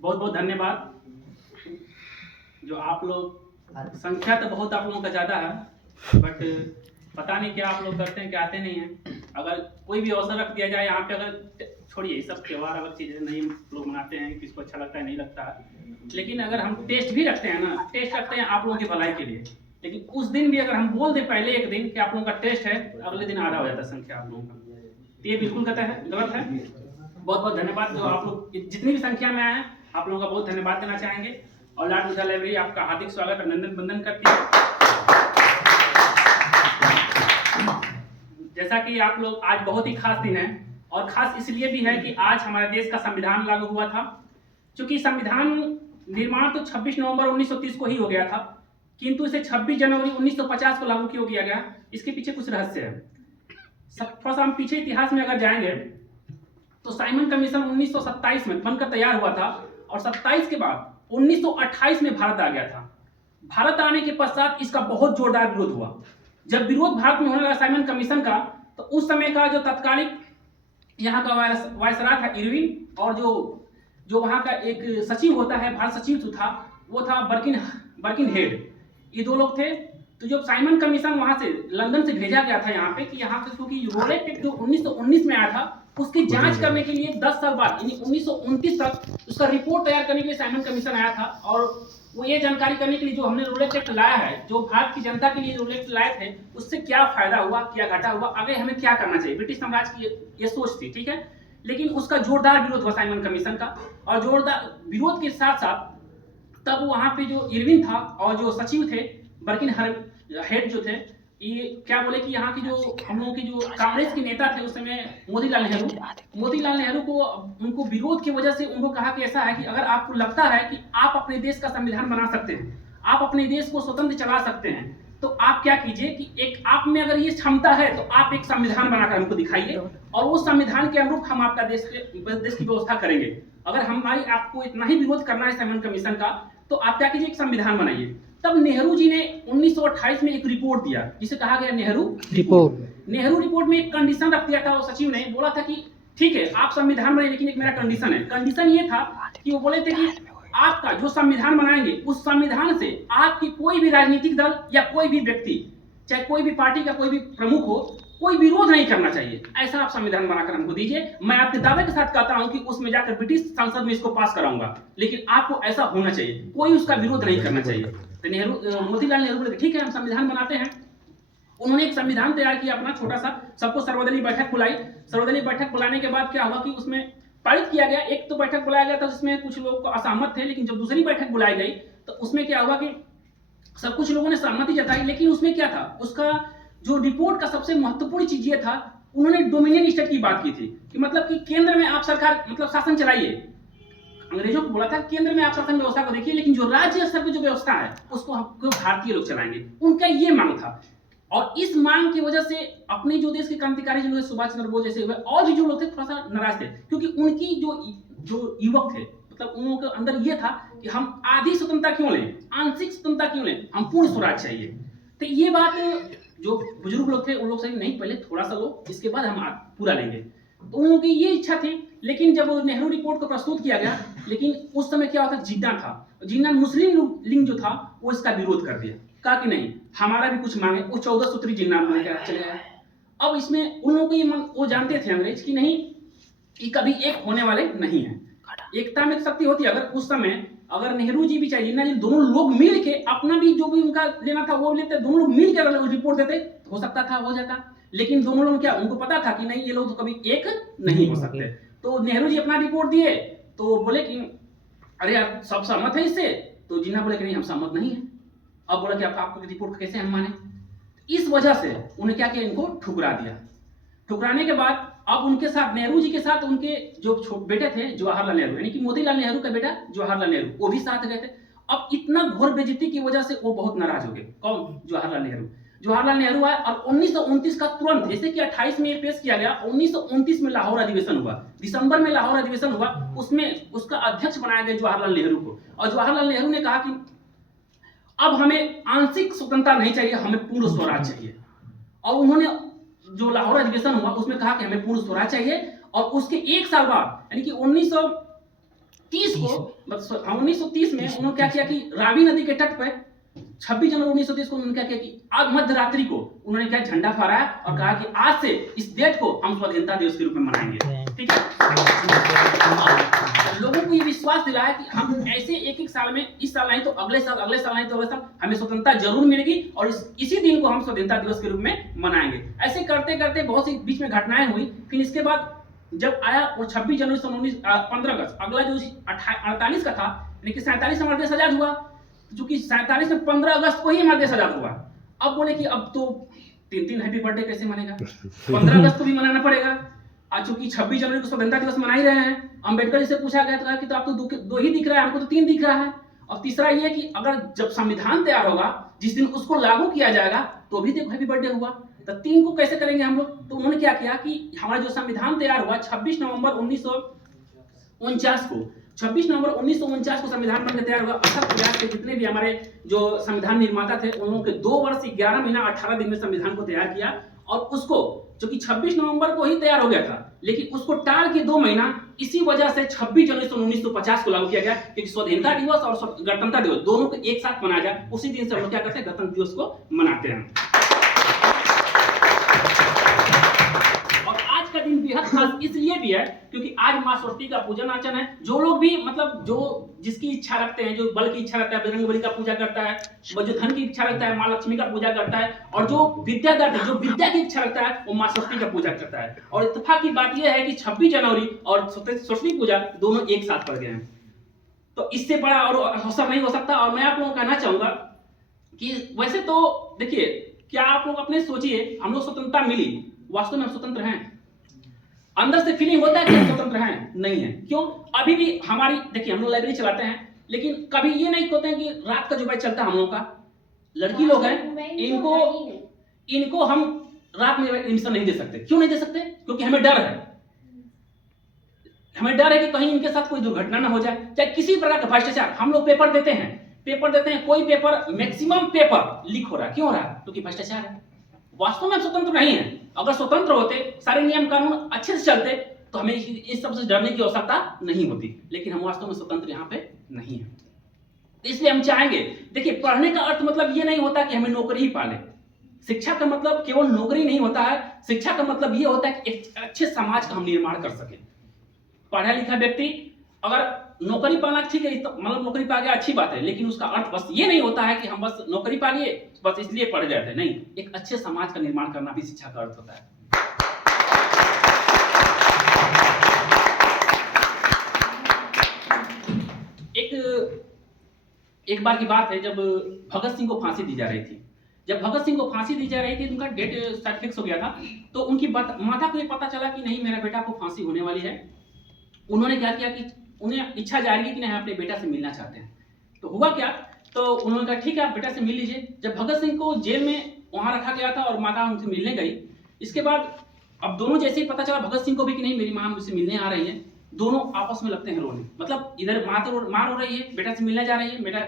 बहुत बहुत धन्यवाद। जो आप लोग संख्या तो बहुत आप लोगों का ज़्यादा है, बट पता नहीं क्या आप लोग करते हैं, क्या आते नहीं हैं। अगर कोई भी अवसर रख दिया जाए यहाँ पे, अगर छोड़िए ये सब त्यौहार अलग चीज़ें नहीं लोग मनाते हैं, किसको अच्छा लगता है नहीं लगता है, लेकिन अगर हम टेस्ट भी रखते हैं ना, टेस्ट रखते हैं आप लोगों की भलाई के लिए, लेकिन उस दिन भी अगर हम बोल दें पहले एक दिन कि आप लोगों का टेस्ट है, अगले दिन आधा हो जाता है संख्या आप लोगों का, तो ये बिल्कुल गलत है। बहुत बहुत धन्यवाद। जो आप लोग जितनी भी संख्या में आए हैं, आप लोगों का बहुत धन्यवाद देना चाहेंगे। और लॉर्ड मिठाई लाइब्रेरी आपका हार्दिक स्वागत, अभिनंदन वंदन करती है। जैसा कि आप लोग, आज बहुत ही खास दिन है, और खास इसलिए भी है कि आज हमारे देश का संविधान लागू हुआ था। क्योंकि संविधान निर्माण तो 26 नवंबर 1930 को ही हो गया था, किंतु इसे 26 जनवरी 1950 को लागू क्यों किया गया, इसके पीछे कुछ रहस्य है। थोड़ा सा हम पीछे इतिहास में अगर जाएंगे तो साइमन कमीशन 1927 में बनकर तैयार हुआ था, और 27 के बाद 1928 में भारत आ गया था। भारत आने के पश्चात इसका बहुत जोरदार विरोध हुआ। जब विरोध भारत में होने लगा साइमन कमीशन का, तो उस समय का जो तत्कालिक यहाँ का वायसराय था इरविन, और जो वहाँ का एक सचिव होता है, भारत सचिव जो था, वो था बर्किन हेड। ये दो लोग थे। तो जब साइमन कमीशन वहाँ से लंदन से भेजा गया था यहाँ पे, कि यहाँ पे क्योंकि रोलेट एक्ट जो 1919 में आया था, उसकी जांच करने के लिए 10 साल बाद यानी 1929 तक उसका रिपोर्ट तैयार करने के लिए साइमन कमीशन आया था। और वो ये जानकारी करने के लिए जो हमने रोलेट एक्ट लाया है, जो भारत की जनता के लिए रोलेट एक्ट लाए थे, उससे क्या फायदा हुआ, क्या घाटा हुआ, आगे हमें क्या करना चाहिए, ब्रिटिश साम्राज्य की ये सोच थी, ठीक है। लेकिन उसका जोरदार विरोध हुआ साइमन कमीशन का, और जोरदार विरोध के साथ साथ तब वहां पे जो इरविन था और जो सचिव थे बर्किन हेड जो थे, ये क्या बोले कि यहाँ की जो हम लोगों की जो कांग्रेस के नेता थे उस समय मोतीलाल नेहरू को, उनको विरोध की वजह से उनको कहा कि ऐसा है कि अगर आपको लगता है कि आप अपने देश का संविधान बना सकते हैं, आप अपने देश को स्वतंत्र चला सकते हैं, तो आप क्या कीजिए कि एक आप में अगर ये क्षमता है तो आप एक संविधान बनाकर हमको दिखाइए, और उस संविधान के अनुरूप हम आपका देश की व्यवस्था करेंगे। अगर हमारी आपको इतना ही विरोध करना है साइमन कमीशन का, तो आप क्या कीजिए, एक संविधान बनाइए। तब नेहरू जी ने 1928 में एक रिपोर्ट दिया, जिसे कहा गया नेहरू रिपोर्ट में एक कंडीशन रख दिया था। वो सचिव ने बोला था कि ठीक है आप संविधान बनाइए, लेकिन एक मेरा कंडीशन है। कंडीशन ये था कि वो बोले थे कि आपका जो संविधान बनाएंगे, उस संविधान से आपकी कोई भी राजनीतिक दल या कोई भी व्यक्ति, चाहे कोई भी पार्टी का कोई भी प्रमुख हो, कोई विरोध नहीं करना चाहिए। ऐसा आप संविधान बनाकर हमको दीजिए। मैं आपके दावे के साथ कहता हूं कि उसमें जाकर ब्रिटिश संसद में इसको पास कराऊंगा, लेकिन आपको ऐसा होना चाहिए, कोई उसका विरोध नहीं करना चाहिए। तो मोतीलाल नेहरू बोले ठीक है हम संविधान बनाते हैं। उन्होंने एक संविधान तैयार किया अपना छोटा सा, सबको सर्वदलीय बैठक बुलाई। सर्वदलीय बैठक बुलाने के बाद क्या हुआ कि उसमें पारित किया गया। एक तो बैठक बुलाया गया था जिसमें कुछ लोग असहमत थे, लेकिन जब दूसरी बैठक बुलाई गई तो उसमें क्या हुआ कि सब कुछ लोगों ने सहमति जताई। लेकिन उसमें क्या था, उसका जो रिपोर्ट का सबसे महत्वपूर्ण चीज ये था, उन्होंने डोमिनियन स्टेट की बात की थी, कि मतलब कि केंद्र में आप सरकार मतलब शासन चलाइए। अंग्रेजों को बोला था केंद्र में आप शासन व्यवस्था को देखिए, लेकिन जो राज्य स्तर की जो व्यवस्था है उसको हमको भारतीय लोग चलाएंगे। उनका ये मांग था, और इस मांग की वजह से अपने जो देश के क्रांतिकारी जो सुभाष चंद्र बोस जैसे हुए और भी जो लोग थे थोड़ा सा नाराज थे, क्योंकि उनकी जो युवक थे, मतलब उन लोगों के अंदर ये था कि हम आधी स्वतंत्रता क्यों लें, आंशिक स्वतंत्रता क्यों लें, हम पूर्ण स्वराज चाहिए। तो ये बात जो बुजुर्ग लोग थे उन लोग से नहीं, पहले थोड़ा सा लो, इसके बाद हम पूरा लेंगे। तो उन लोगों की ये इच्छा थी। लेकिन जब नेहरू रिपोर्ट को प्रस्तुत किया गया, लेकिन उस समय क्या होता, जिन्ना था, जिन्ना मुस्लिम लीग जो था वो इसका विरोध कर दिया, कहा कि नहीं हमारा भी कुछ मांगे। वो 14 सूत्री जिन्ना लेकर चले गए। अब इसमें उन लोगों को ये वो जानते थे अंग्रेज कि नहीं, ये कभी एक होने वाले नहीं है। एकता में शक्ति होती है। अगर उस समय अगर नेहरू जी भी चाहे जिन्ना जी, दोनों लोग मिल के अपना भी जो भी उनका लेना था वो लेते, दोनों लोग मिल के अगर रिपोर्ट देते हो सकता था, हो जाता। लेकिन दोनों लोग क्या, उनको पता था कि नहीं ये लोग तो कभी एक नहीं हो सकते। तो नेहरू जी अपना रिपोर्ट दिए, तो बोले कि अरे यार सब सहमत है इससे, तो जिन्ना बोले कि नहीं हम सहमत नहीं है। अब बोला कि आपकी रिपोर्ट कैसे हम माने। इस वजह से उन्हें क्या किया, इनको ठुकरा दिया। ठुकराने के बाद अब उनके साथ नेहरू जी के साथ उनके जो बेटे थे जवाहरलाल नेहरू, यानी कि मोतीलाल नेहरू का बेटा जवाहरलाल नेहरू, वो भी साथ गए थे। अब इतना घोर बेइज्जती की वजह से वो बहुत नाराज हो गए। कौन, जवाहरलाल नेहरू आए, और 1929 का तुरंत, जैसे कि 28 में ये पेश किया गया, 1929 में लाहौर अधिवेशन हुआ, दिसंबर में लाहौर अधिवेशन हुआ। उसमें उसका अध्यक्ष बनाया गया जवाहरलाल नेहरू को। और जवाहरलाल नेहरू ने कहा कि अब हमें आंशिक स्वतंत्रता नहीं चाहिए, हमें पूर्ण स्वराज चाहिए। और उन्होंने जो लाहौर अधिवेशन हुआ उसमें कहा कि हमें पूर्ण स्वराज चाहिए। और उसके एक साल बाद यानी कि 1930 को 1930 में उन्होंने क्या किया कि रावी नदी के तट पे 26 जनवरी 1930 को उन्होंने क्या किया कि आज मध्य रात्रि को उन्होंने क्या झंडा फहराया और कहा कि आज से इस डेट को हम स्वाधीनता दिवस के रूप में मनाएंगे। ठीक है, लोगों को ये विश्वास दिलाया कि हम ऐसे एक एक साल में, इस साल नहीं तो अगले साल, अगले साल नहीं तो अगले साल हमें स्वतंत्रता जरूर मिलेगी और इसी दिन को हम स्वतंत्रता दिवस के रूप में मनाएंगे। ऐसे करते करते बहुत सी बीच में घटनाएं हुई। फिर इसके बाद जब आया और 26 जनवरी 15 अगस्त, अगला जो 48 का था, लेकिन 47 में हमारा देश आजाद हुआ, क्योंकि 47 में 15 अगस्त को ही हमारा देश आजाद हुआ। अब बोले कि अब तो 3 हैप्पी बर्थडे कैसे मनेगा, 15 अगस्त को भी मनाना पड़ेगा। आज चूंकि 26 जनवरी को स्वतंत्रता दिवस मना ही रहे हैं, अम्बेडकर जी से पूछा गया था कि तो आपको दो ही दिख रहा है, हमको तो 3 दिख रहा है। और तीसरा ये कि अगर जब संविधान तैयार होगा, जिस दिन उसको लागू किया जाएगा, तो भी देखो हैप्पी बर्थडे हुआ, तो 3 को कैसे करेंगे हम लोग। तो उन्होंने क्या किया कि हमारा जो संविधान तैयार हुआ 26 नवंबर 1949 को, 26 नवंबर 1949 को संविधान बनकर तैयार हुआ। अथक प्रयास के जितने भी हमारे जो संविधान निर्माता थे, उन लोगों के 2 वर्ष 11 महीना 18 दिन में संविधान को तैयार किया। और उसको जो कि 26 नवंबर को ही तैयार हो गया था, लेकिन उसको टाल के 2 महीना, इसी वजह से 26 जनवरी 1950 को लागू किया गया, क्योंकि स्वतंत्रता दिवस और गणतंत्र दिवस दोनों को एक साथ मनाया जाए। उसी दिन से हम लोग क्या करते हैं, गणतंत्र दिवस को मनाते हैं। का दिन बेहद खास इसलिए भी है क्योंकि आज मां सरस्वती का पूजन अर्चन है। जो लोग भी मतलब जो जिसकी इच्छा रखते हैं, जो बल की इच्छा रखता है बजरंगबली का पूजा करता है, जो धन की इच्छा रखता है मां लक्ष्मी का पूजा करता है, और जो विद्यादात्री जो विद्या की इच्छा रखता है वो मां सरस्वती का पूजा करता है। और इत्तेफाक की बात यह है कि 26 जनवरी और सरस्वती पूजा दोनों एक साथ पड़ गए हैं, तो इससे बड़ा और अवसर नहीं हो सकता। और मैं आप लोगों को कहना चाहूंगा कि वैसे तो देखिए, क्या आप लोग अपने सोचिए, हम लोग स्वतंत्रता मिली, वास्तव में हम स्वतंत्र हैं? अंदर से फीलिंग होता है कि हम स्वतंत्र हैं? नहीं है। क्यों? अभी भी हमारी, देखिए हम लोग लाइब्रेरी चलाते हैं, लेकिन कभी ये नहीं कहते हैं कि रात का जो बैच चलता है हम लोग का, लड़की लोग हैं, इनको हम रात में एडमिशन नहीं दे सकते। क्यों नहीं दे सकते? क्योंकि हमें डर है, हमें डर है कि कहीं इनके साथ कोई दुर्घटना ना हो जाए, चाहे किसी प्रकार का भ्रष्टाचार। हम लोग पेपर देते हैं, कोई पेपर, मैक्सिमम पेपर लीक हो रहा है। क्यों हो रहा है? क्योंकि भ्रष्टाचार है। वास्तव में स्वतंत्र नहीं है। अगर स्वतंत्र होते, सारे नियम कानून अच्छे से चलते, तो हमें इस सब से डरने की आवश्यकता नहीं होती। लेकिन हम वास्तव में स्वतंत्र यहाँ पे नहीं है, इसलिए हम चाहेंगे। देखिए, पढ़ने का अर्थ मतलब ये नहीं होता कि हमें नौकरी ही पाले। शिक्षा का मतलब केवल नौकरी नहीं होता है। शिक्षा का मतलब ये होता है कि एक अच्छे समाज का हम निर्माण कर सके। पढ़ा लिखा व्यक्ति अगर नौकरी पाना, ठीक है, मतलब नौकरी पा गया, अच्छी बात है, लेकिन उसका अर्थ बस ये नहीं होता है कि हम बस नौकरी पा लिए, बस इसलिए पढ़ गए थे। नहीं, एक अच्छे समाज का निर्माण करना भी शिक्षा का अर्थ होता है। एक बार की बात है, जब भगत सिंह को फांसी दी जा रही थी। जब भगत सिंह को फांसी दी जा रही थी, उनका डेट शायद फिक्स हो गया था। तो उनकी माता को ये पता चला कि नहीं, मेरा बेटा को फांसी होने वाली है। उन्होंने क्या किया कि उन्हें इच्छा जारी की कि नहीं, अपने बेटा से मिलना चाहते हैं। तो हुआ क्या, तो उन्होंने कहा ठीक है, आप बेटा से मिल लीजिए। जब भगत सिंह को जेल में वहां रखा गया था और माता उनसे मिलने गई, इसके बाद अब दोनों जैसे ही पता चला भगत सिंह को भी कि नहीं, मेरी माँ मुझसे मिलने आ रही है, दोनों आपस में लगते हैं रोने। मतलब इधर माँ रो रही है, बेटा से मिलने जा रही है, बेटा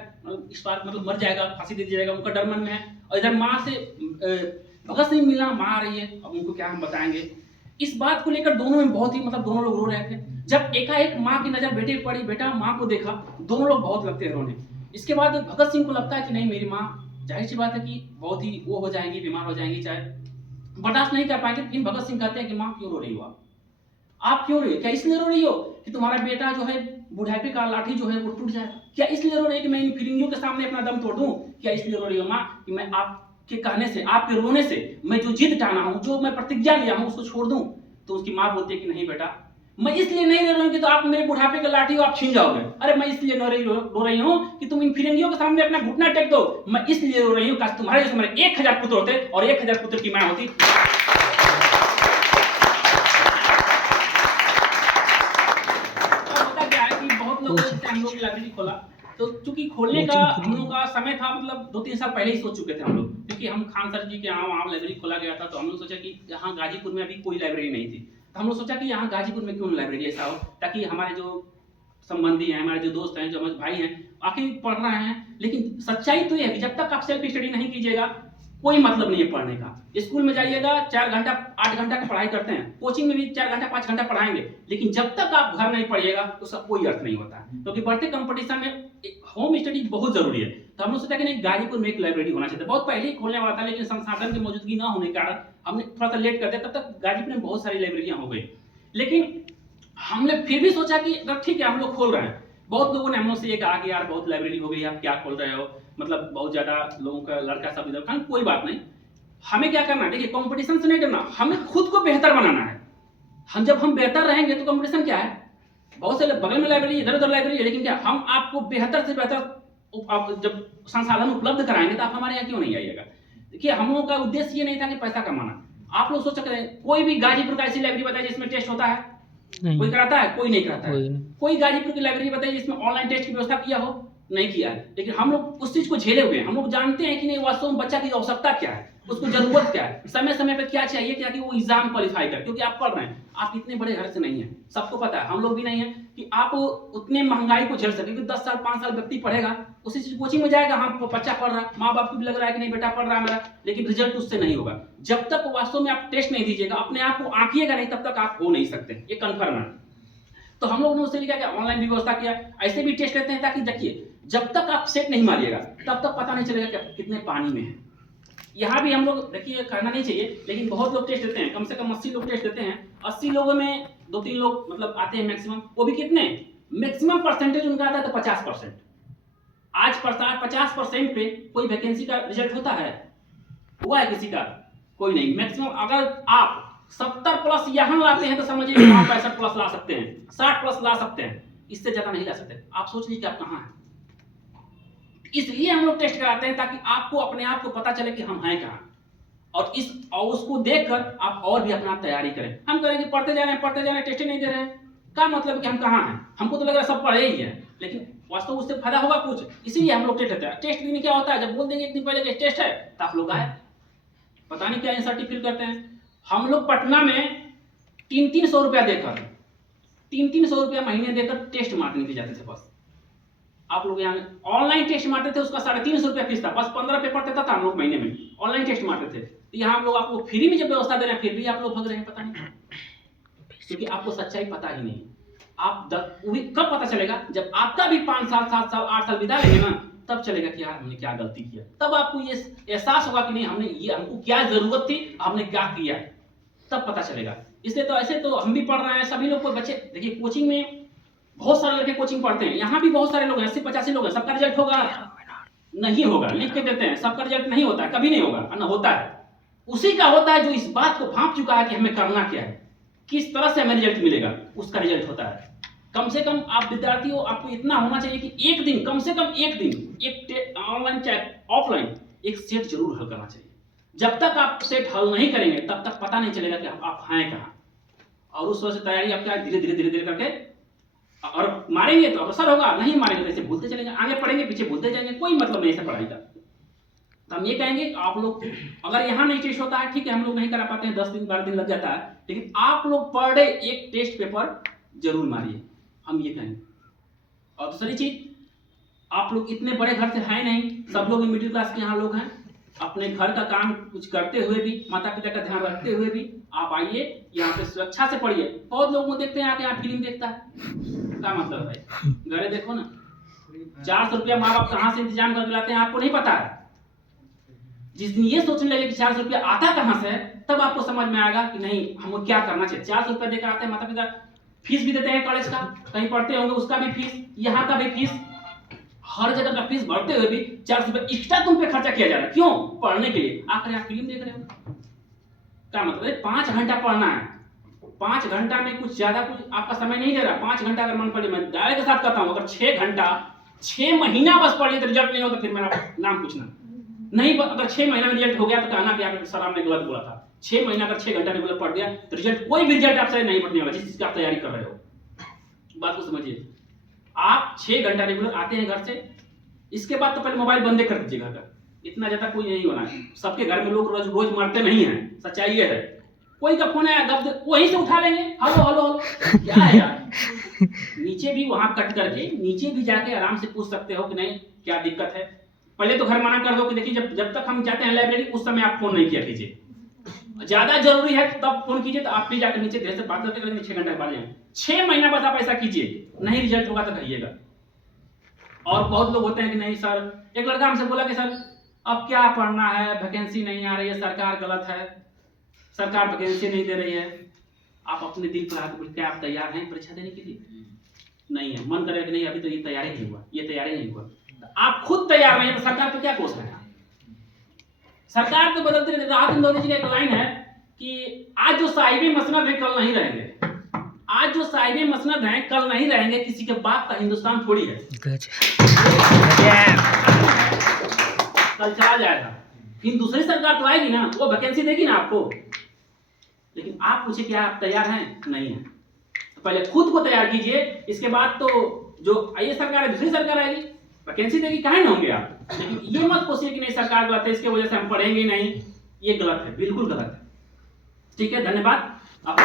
इस बार मतलब मर जाएगा, फांसी दे दिया जाएगा, उनका डर मन में है। और इधर माँ से भगत सिंह मिलना, माँ आ रही है, अब उनको क्या हम बताएंगे। इस बात को लेकर दोनों में बहुत ही मतलब दोनों लोग रो रहे थे। जब एकाएक माँ की नजर बेटे पर पड़ी, बेटा माँ को देखा, दोनों लोग बहुत लगते हैं रोने। इसके बाद भगत सिंह को लगता है कि नहीं, मेरी माँ, जाहिर सी बात है कि बहुत ही वो हो जाएंगी, बीमार हो जाएंगी, चाहे बर्दाश्त नहीं कर पाएंगे। लेकिन भगत सिंह कहते हैं कि माँ क्यों रो रही हो, आप क्यों रही हो? क्या इसलिए रो रही हो कि तुम्हारा बेटा जो है बुढ़ापे का लाठी जो है वो टूट जाएगा? क्या इसलिए रो रही है कि मैं इन फिरंगियों के सामने अपना दम तोड़ दूं? क्या इसलिए रो रही हो माँ कि मैं आपके कहने से, आपके रोने से मैं जो जिद ठाना हूं, जो मैं प्रतिज्ञा लिया हूं, उसको छोड़ दूं? तो उसकी माँ बोलती है कि नहीं बेटा, मैं इसलिए नहीं रो रही हूँ कि तो आप मेरे बुढ़ापे का लाठी हो, आप छीन जाओगे। अरे मैं इसलिए रो रही हूँ कि तुम इन फिरंगियों के सामने अपना घुटना टेक दो। मैं इसलिए रो रही हूँ, काश तुम्हारे जैसे मेरे 1000 पुत्र होते और 1000 पुत्र की माँ होती। हम लोग लाइब्रेरी खोला, तो चूंकि खोलने का हम लोग का समय था, मतलब 2-3 साल पहले ही सोच चुके थे हम लोग, क्योंकि हम खान सर जी के यहाँ वहाँ लाइब्रेरी खोला गया था। तो हम लोग सोचा कि यहाँ गाजीपुर में अभी कोई लाइब्रेरी नहीं थी, तो हम लोग सोचा कि यहाँ गाजीपुर में क्यों लाइब्रेरी ऐसा हो, ताकि हमारे जो संबंधी हैं, हमारे जो दोस्त हैं, जो हमारे भाई हैं, आखिर पढ़ रहे हैं। लेकिन सच्चाई तो ये है कि जब तक आप सेल्फ स्टडी नहीं कीजिएगा, कोई मतलब नहीं है पढ़ने का। स्कूल में जाइएगा 4 घंटा 8 घंटा की पढ़ाई करते हैं, कोचिंग में भी 4 घंटा 5 घंटा पढ़ाएंगे, लेकिन जब तक आप घर नहीं पढ़िएगा तो उसका कोई अर्थ नहीं होता है। क्योंकि बढ़ते कंपटीशन में होम स्टडी बहुत जरूरी है। तो हम लोग सोचा कि नहीं, गाजीपुर में एक लाइब्रेरी होना चाहिए, बहुत पहले ही खोलने वाला था, लेकिन संसाधन की मौजूदगी न होने के कारण हमने थोड़ा सा लेट कर दिया। तब तक गाजीपुर में बहुत सारी लाइब्रेरियां हो गई, लेकिन हमने फिर भी सोचा कि अगर ठीक है हम लोग खोल रहे हैं। बहुत लोगों ने हम लोग से ये कहा कि यार बहुत लाइब्रेरी हो गई, आप क्या खोल रहे हो, मतलब बहुत ज्यादा लोगों का लड़का सब इधर। कोई बात नहीं, हमें क्या करना है, देखिए कंपटीशन से नहीं डरना, हमें खुद को बेहतर बनाना है। जब हम बेहतर रहेंगे तो कंपटीशन क्या है, बहुत से बगल में लाइब्रेरी, इधर उधर लाइब्रेरी है, लेकिन क्या हम आपको बेहतर से बेहतर जब संसाधन उपलब्ध कराएंगे तो आप हमारे यहाँ क्यों नहीं आइएगा। देखिए हम लोगों का उद्देश्य ये नहीं था कि पैसा कमाना। आप लोग सोच सकते हैं कोई भी गाजीपुर का ऐसी लाइब्रेरी बताइए जिसमें टेस्ट होता है, कोई कराता है, कोई नहीं कराता है। कोई गाजीपुर की लाइब्रेरी बताइए जिसमें ऑनलाइन टेस्ट की व्यवस्था किया हो, नहीं किया है। लेकिन हम लोग उस चीज को झेले हुए हैं, हम लोग जानते हैं कि नहीं वास्तव में बच्चा की आवश्यकता क्या है, उसको जरूरत क्या है, समय समय पे क्या चाहिए, क्या कि वो एग्जाम क्वालिफाई करे। क्योंकि आप पढ़ रहे हैं, आप इतने बड़े घर से नहीं है, सबको पता है, हम लोग भी नहीं है कि आप उतने महंगाई को झेल सके। 10 साल 5 साल व्यक्ति पढ़ेगा, उसी कोचिंग में जाएगा, हाँ बच्चा पढ़ रहा, माँ बाप को भी लग रहा है कि नहीं बेटा पढ़ रहा है मेरा, लेकिन रिजल्ट उससे नहीं होगा। जब तक वास्तव में आप टेस्ट नहीं दीजिएगा, अपने आप को आंकिएगा नहीं, तब तक आप हो नहीं सकते, ये कन्फर्म है। तो हम लोगों ने उससे लिखा कि ऑनलाइन भी व्यवस्था किया, ऐसे भी टेस्ट लेते हैं ताकि देखिए जब तक आप सेट नहीं मारिएगा तब तक पता नहीं चलेगा कि कितने पानी में है। यहाँ भी हम लोग देखिए करना नहीं चाहिए, लेकिन बहुत लोग टेस्ट देते हैं, कम से कम 80 लोग टेस्ट देते हैं। 80 लोगों में 2-3 लोग मतलब आते हैं मैक्सिमम, वो भी कितने, मैक्सिमम परसेंटेज उनका आता है तो 50%। आज 50% पे कोई वैकेंसी का रिजल्ट होता है, हुआ है किसी का, कोई नहीं। मैक्सिमम अगर आप 70+ यहाँ लाते हैं तो समझिए 65+ ला सकते हैं, 60+ ला सकते हैं, इससे ज्यादा नहीं ला सकते। आप सोच लीजिए आप कहाँ हैं। इसलिए हम लोग टेस्ट कराते हैं ताकि आपको अपने आप को पता चले कि हम हैं कहाँ, और उसको देखकर आप और भी अपना तैयारी करें। हम करेंगे पढ़ते जा रहे हैं, टेस्ट नहीं दे रहे हैं, क्या मतलब कि हम कहाँ हैं। हमको तो लग रहा है सब पढ़े ही है, लेकिन वास्तव उससे फायदा होगा कुछ, इसीलिए हम लोग टेस्ट लेते हैं। टेस्ट देने क्या होता है, जब बोल देंगे एक दिन पहले कि टेस्ट है तो आप लोग आए, पता नहीं क्या इंसर्टी फिल करते हैं। हम लोग पटना में 300 रुपया देकर 300 रुपया महीने देकर टेस्ट मारने के जाते थे। बस आप लोग यहाँ ऑनलाइन टेस्ट मारते थे, उसका 350 रुपया फीस था, बस 15 पेपर देता था हम लोग महीने में, ऑनलाइन टेस्ट मारते थे। यहाँ हम लोग आपको फ्री में जब व्यवस्था दे रहे हैं, फिर भी आप लोग भग रहे हैं, पता नहीं, क्योंकि आपको सच्चाई पता ही नहीं। आप कब पता चलेगा, जब आपका भी 5 साल 7 साल 8 साल बिता लेंगे ना, तब चलेगा कि यार हमने क्या गलती किया। तब आपको ये एहसास होगा कि नहीं हमको क्या जरूरत थी, हमने क्या किया, तब पता चलेगा। इसलिए तो ऐसे तो हम भी पढ़ रहे हैं, सभी लोग को बच्चे देखिए कोचिंग में बहुत सारे लड़के कोचिंग पढ़ते हैं, यहाँ भी बहुत सारे लोग हैं, 80-85 लोग हैं। सबका रिजल्ट होगा नहीं होगा, लिख के देते हैं, सबका रिजल्ट नहीं होता है, कभी नहीं होगा, ना होता है। उसी का होता है जो इस बात को भांप चुका है कि हमें करना क्या है, किस तरह से हमें रिजल्ट मिलेगा, उसका रिजल्ट होता है। कम से कम आप विद्यार्थी हो, आपको इतना होना चाहिए कि एक दिन, कम से कम एक दिन, एक ऑनलाइन चाहे ऑफलाइन, एक सेट जरूर हल करना चाहिए। जब तक आप सेट हल नहीं करेंगे तब तक पता नहीं चलेगा कि आप हैं कहाँ। और उस वजह से तैयारी आप क्या धीरे धीरे करके और मारेंगे तो अवसर होगा, नहीं मारेंगे तो ऐसे भूलते चलेंगे, आगे पढ़ेंगे पीछे भूलते जाएंगे, कोई मतलब नहीं है पढ़ाई का। तो हम ये कहेंगे आप लोग अगर यहाँ नहीं टेस्ट होता है, ठीक है हम लोग नहीं करा पाते हैं, 10 दिन 12 दिन लग जाता है, लेकिन आप लोग पर डे एक टेस्ट पेपर जरूर मारिए, हम ये कहेंगे। और दूसरी चीज, आप लोग इतने बड़े घर से हैं नहीं, सब लोग मिडिल क्लास के यहाँ लोग हैं, अपने घर का काम कुछ करते हुए भी, माता पिता का ध्यान रखते हुए भी आप आइए यहाँ पे सुरक्षा से पढ़िए। बहुत लोग देखते हैं आके यहाँ फिल्म देखता है, क्या मतलब है, घरे देखो ना, 400 रुपया माँ बाप कहाँ से इंतजाम कर दिलाते हैं आपको नहीं पता है। जिस दिन ये सोचने लगे कि 400 रुपया आता कहाँ से है, तब आपको समझ में आएगा कि नहीं हमको क्या करना चाहिए। 400 रुपया देकर आते हैं, माता पिता फीस भी देते हैं, कॉलेज का कहीं पढ़ते होंगे उसका भी फीस, यहाँ का भी फीस, हर जगह का फीस भरते हुए भी 400 रुपया एक्स्ट्रा तुम पे खर्चा किया जा रहा है, क्यों, पढ़ने के लिए। आकर आप फिल्म देख रहे हो, क्या मतलब है, 5 घंटा पढ़ना है, 5 घंटा में कुछ ज्यादा कुछ आपका समय नहीं दे रहा। 5 घंटा अगर मन पड़े, मैं दावे के साथ कहता हूँ, अगर 6 घंटा 6 महीना बस पढ़िए तो रिजल्ट नहीं होता, फिर मेरा नाम पूछना नहीं। अगर 6 महीना में रिजल्ट हो गया तो कहना कि आप सर आपने गलत बोला था। 6 महीना अगर 6 घंटा रेगुलर पढ़ दिया तो रिजल्ट, कोई भी रिजल्ट आपसे नहीं बढ़ने वाला, जिस चीज की आप तैयारी कर रहे हो। बात को समझिए, आप 6 घंटा रेगुलर आते हैं घर से, इसके बाद तो पहले मोबाइल बंद कर दीजिए घर का, इतना ज्यादा कोई नहीं होना है। सबके घर में लोग रोज मरते नहीं हैं, सच्चाई ये है। कोई का फोन आया गप वहीं से उठा लेंगे, हेलो हेलो हेलो, क्या है यार। नीचे भी वहां कट करके नीचे भी जाके आराम से पूछ सकते हो कि नहीं क्या दिक्कत है। पहले तो घर मना कर दो कि देखिए जब तक हम जाते हैं लाइब्रेरी उस समय आप फोन नहीं किया कीजिए, ज्यादा जरूरी है तब फोन कीजिए। तो आप भी जाकर नीचे देर से बात करते करते 6 घंटे के बाद जाएं। 6 महीना बस आप ऐसा कीजिए, नहीं रिजल्ट होगा तो कहिएगा। और बहुत लोग होते हैं कि नहीं सर, एक लड़का हमसे बोला कि सर अब क्या पढ़ना है, वैकेंसी नहीं आ रही है, सरकार गलत है, सरकार वैकेंसी नहीं दे रही है। आप अपने दिल पर हाथ बोलते, आप तैयार हैं परीक्षा देने के लिए? नहीं है, मन करे कि नहीं अभी तो ये तैयारी नहीं हुआ, ये तैयारी नहीं हुआ। आप खुद तैयार नहीं है तो सरकार पे क्या कोस है? सरकार तो बदलती रहती है। राहत इंदौरी जी का एक लाइन है कि आज जो साहिबे मसनद है कल नहीं रहेंगे, आज जो साहिबे मसनद हैं कल नहीं रहेंगे, किसी के बाप का हिंदुस्तान थोड़ी है, कल चला जाएगा। फिर दूसरी सरकार तो आएगी ना, वो वैकेंसी देगी ना आपको। लेकिन आप पूछे क्या आप तैयार हैं? नहीं है। तो पहले खुद को तैयार कीजिए, इसके बाद तो जो ये सरकार है दूसरी सरकार आएगी वैकेंसी देगी, काहे ना होंगे आप। लेकिन ये मत कोशिए कि नहीं सरकार गलत है इसके वजह से हम पढ़ेंगे नहीं, ये गलत है, बिल्कुल गलत है। ठीक है, धन्यवाद। आप